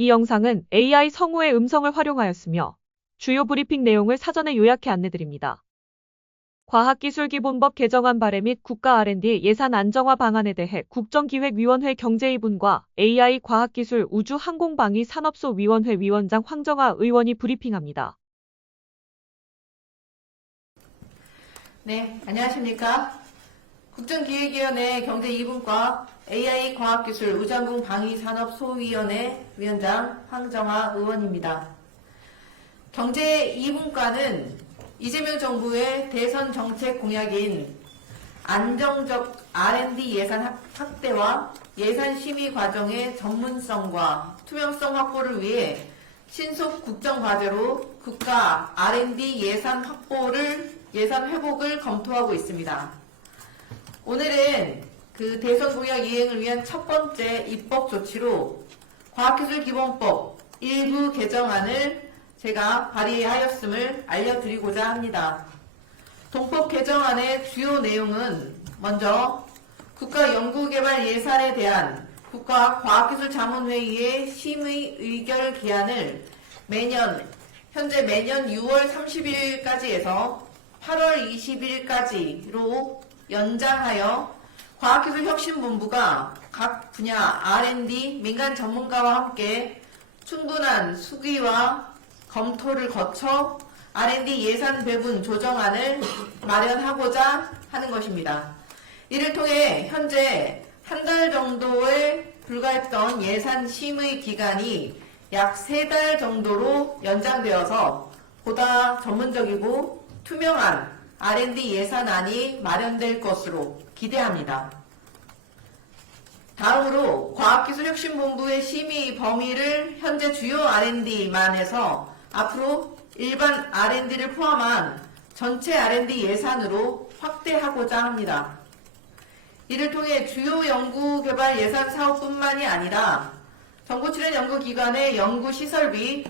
이 영상은 AI 성우의 음성을 활용하였으며 주요 브리핑 내용을 사전에 요약해 안내드립니다. 과학기술기본법 개정안 발의 및 국가 R&D 예산 안정화 방안에 대해 국정기획위원회 경제2분과 AI 과학기술 우주항공방위 산업소위원회 위원장 황정아 의원이 브리핑합니다. 네, 안녕하십니까. 국정기획위원회 경제2분과 AI 과학기술 우주항공 방위산업소위원회 위원장 황정아 의원입니다. 경제2분과는 이재명 정부의 대선 정책 공약인 안정적 R&D 예산 확대와 예산 심의 과정의 전문성과 투명성 확보를 위해 신속 국정 과제로 국가 R&D 예산 회복을 검토하고 있습니다. 오늘은 그 대선 공약 이행을 위한 첫 번째 입법 조치로 과학기술기본법 일부 개정안을 제가 발의하였음을 알려드리고자 합니다. 동법 개정안의 주요 내용은 먼저 국가연구개발 예산에 대한 국가과학기술자문회의의 심의 의결 기한을 현재 매년 6월 30일까지 해서 8월 20일까지로 연장하여 과학기술혁신본부가 각 분야 R&D 민간 전문가와 함께 충분한 수기와 검토를 거쳐 R&D 예산 배분 조정안을 마련하고자 하는 것입니다. 이를 통해 현재 한 달 정도에 불과했던 예산 심의 기간이 약 3달 정도로 연장되어서 보다 전문적이고 투명한 R&D 예산안이 마련될 것으로 기대합니다. 다음으로 과학기술혁신본부의 심의 범위를 현재 주요 R&D만 해서 앞으로 일반 R&D를 포함한 전체 R&D 예산으로 확대하고자 합니다. 이를 통해 주요 연구개발 예산 사업뿐만이 아니라 정부 출연 연구기관의 연구시설비,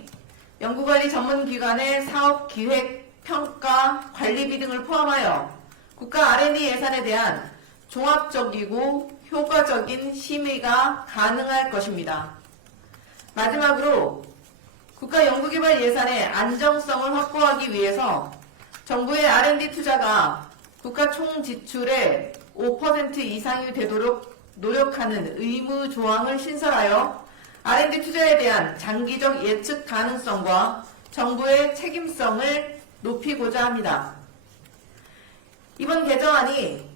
연구관리 전문기관의 사업기획, 평가, 관리비 등을 포함하여 국가 R&D 예산에 대한 종합적이고 효과적인 심의가 가능할 것입니다. 마지막으로 국가 연구개발 예산의 안정성을 확보하기 위해서 정부의 R&D 투자가 국가 총 지출의 5% 이상이 되도록 노력하는 의무 조항을 신설하여 R&D 투자에 대한 장기적 예측 가능성과 정부의 책임성을 높이고자 합니다. 이번 개정안이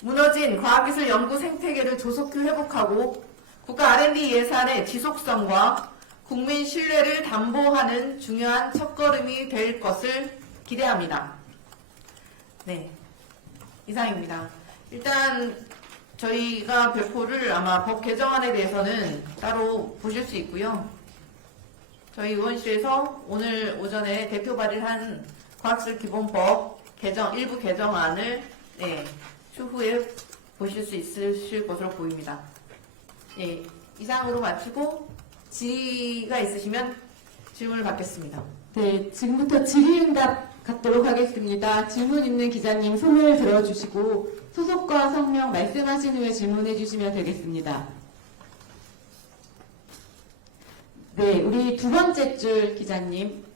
무너진 과학기술 연구 생태계를 조속히 회복하고 국가 R&D 예산의 지속성과 국민 신뢰를 담보하는 중요한 첫걸음이 될 것을 기대합니다. 네, 이상입니다. 일단 저희가 배포를 아마 법 개정안에 대해서는 따로 보실 수 있고요. 저희 의원실에서 오늘 오전에 대표 발의한 과학기술기본법 일부 개정안을 추후에 보실 수 있으실 것으로 보입니다. 이상으로 마치고 질의가 있으시면 질문을 받겠습니다. 네, 지금부터 질의응답 갖도록 하겠습니다. 질문 있는 기자님 손을 들어주시고 소속과 성명 말씀하신 후에 질문해 주시면 되겠습니다. 네, 우리 두 번째 줄 기자님.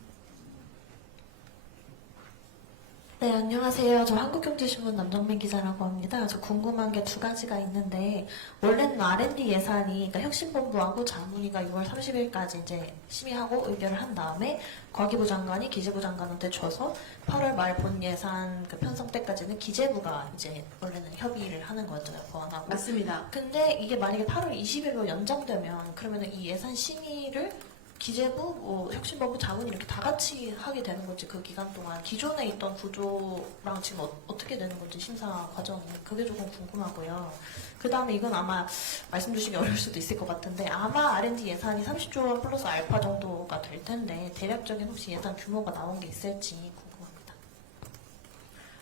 네, 안녕하세요. 저 한국경제신문 남정민 기자라고 합니다. 저 궁금한 게 두 가지가 있는데, 원래는 R&D 예산이, 그러니까 혁신본부하고 자문위가 6월 30일까지 이제 심의하고 의결을 한 다음에 과기부 장관이 기재부 장관한테 줘서 8월 말 본 예산 그 편성 때까지는 기재부가 이제 원래는 협의를 하는 거였잖아요, 보완하고. 맞습니다. 근데 이게 만약에 8월 20일로 연장되면 그러면은 이 예산 심의를 기재부, 혁신본부, 자문이 이렇게 다 같이 하게 되는 건지 그 기간 동안 기존에 있던 구조랑 지금 어떻게 되는 건지 심사 과정이 그게 조금 궁금하고요. 그 다음에 이건 아마 말씀 주시기 어려울 수도 있을 것 같은데 아마 R&D 예산이 30조 원 플러스 알파 정도가 될 텐데 대략적인 혹시 예산 규모가 나온 게 있을지 궁금합니다.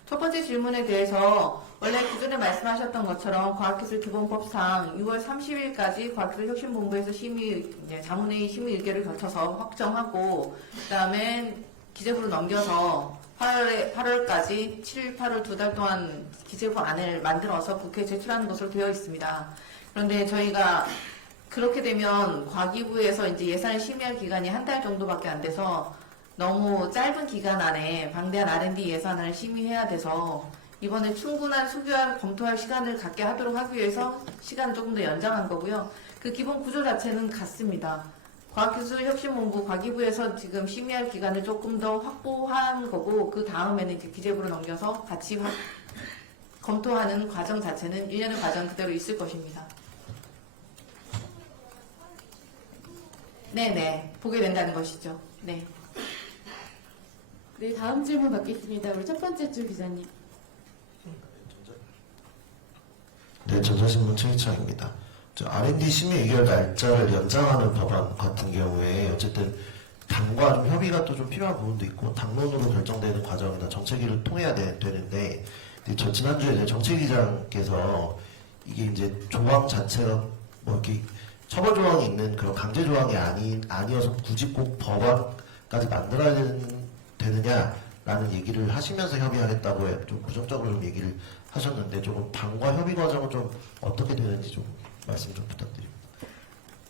첫 번째 질문에 대해서 원래 기존에 말씀하셨던 것처럼 과학기술기본법상 6월 30일까지 과학기술혁신본부에서 자문회의 심의 의결을 거쳐서 확정하고 그다음에 기재부로 넘겨서 8월까지 7, 8월 두 달 동안 기재부 안을 만들어서 국회에 제출하는 것으로 되어 있습니다. 그런데 저희가 그렇게 되면 과기부에서 이제 예산을 심의할 기간이 한 달 정도밖에 안 돼서 너무 짧은 기간 안에 방대한 R&D 예산을 심의해야 돼서 이번에 충분한 수교와 검토할 시간을 갖게 하도록 하기 위해서 시간을 조금 더 연장한 거고요. 그 기본 구조 자체는 같습니다. 과학기술혁신본부 과기부에서 지금 심의할 기간을 조금 더 확보한 거고 그 다음에는 이제 기재부로 넘겨서 같이 검토하는 과정 자체는 1년의 과정 그대로 있을 것입니다. 네네, 보게 된다는 것이죠. 네. 네, 다음 질문 받겠습니다. 우리 첫 번째 줄 기자님. 네, 전자신문 최희창입니다. R&D 심의 의결 날짜를 연장하는 법안 같은 경우에 어쨌든 당과 좀 협의가 또 좀 필요한 부분도 있고 당론으로 결정되는 과정이나 정책위를 통해야 되는데 저 지난주에 이제 정책위장께서 이게 이제 조항 자체가 뭐 이렇게 처벌 조항이 있는 그런 강제 조항이 아니어서 굳이 꼭 법안까지 만들어야 되느냐라는 얘기를 하시면서 협의하겠다고 좀 부정적으로 좀 얘기를 하셨는데 조금 당과 협의 과정은 좀 어떻게 되는지 좀 말씀 좀 부탁드립니다.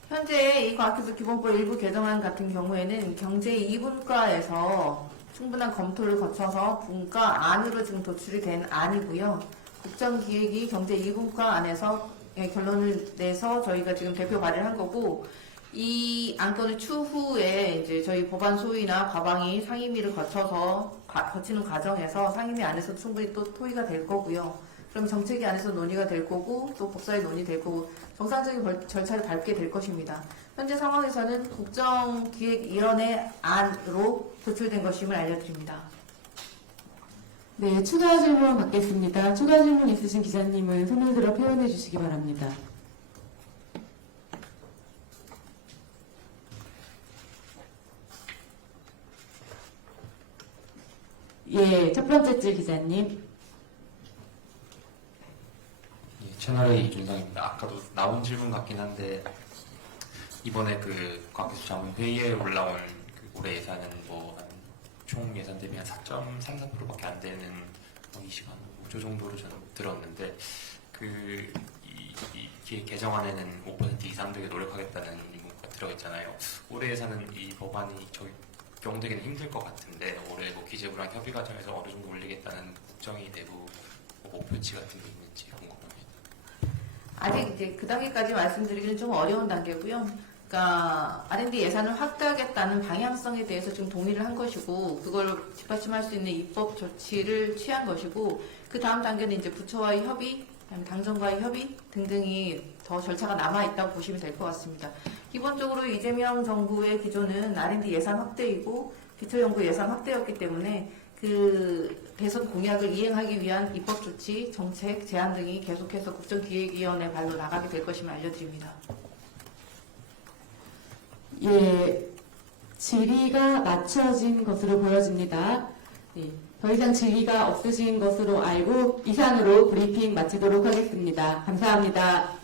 현재 이 과학기술 기본법 일부 개정안 같은 경우에는 경제 2분과에서 충분한 검토를 거쳐서 분과 안으로 지금 도출이 된 안이고요. 국정기획이 경제 2분과 안에서 결론을 내서 저희가 지금 대표 발의를 한 거고 이 안건을 추후에 이제 저희 법안 소위나 과방위 상임위를 거치는 과정에서 상임위 안에서 충분히 또 토의가 될 거고요. 그럼 정책위 안에서 논의가 될 거고 또 법사위 논의될 거고 정상적인 절차를 밟게 될 것입니다. 현재 상황에서는 국정기획위원회 안으로 도출된 것임을 알려드립니다. 네, 추가 질문 받겠습니다. 추가 질문 있으신 기자님은 손을 들어 표현해 주시기 바랍니다. 예, 첫 번째 줄 기자님. 예, 채널A 이준상입니다. 아까도 나온 질문 같긴 한데 이번에 그 과학기술자문 회의에 올라온 그 올해 예산은 뭐 총 예산 대비 한 4.33%밖에 안 되는 이 시간 5조 정도로 저는 들었는데 이 기획 개정안에는 5% 이상 되게 노력하겠다는 문구가 들어있잖아요. 올해 예산은 이 법안이 적용되기는 힘들 것 같은데 올해 뭐 기재부랑 협의 과정에서 어느 정도 올리겠다는 국정위 내부 목표치 같은 게 있는지 궁금합니다. 아직 이제 그 단계까지 말씀드리기는 좀 어려운 단계고요. 그러니까 R&D 예산을 확대하겠다는 방향성에 대해서 지금 동의를 한 것이고 그걸 뒷받침할 수 있는 입법 조치를 취한 것이고 그 다음 단계는 이제 부처와의 협의, 당정과의 협의 등등이 더 절차가 남아 있다고 보시면 될 것 같습니다. 기본적으로 이재명 정부의 기조는 R&D 예산 확대이고 기초연구 예산 확대였기 때문에 그 대선 공약을 이행하기 위한 입법 조치, 정책, 제안 등이 계속해서 국정기획위원회 발로 나가게 될 것임을 알려드립니다. 예, 질의가 마쳐진 것으로 보여집니다. 예, 더 이상 질의가 없으신 것으로 알고 이상으로 브리핑 마치도록 하겠습니다. 감사합니다.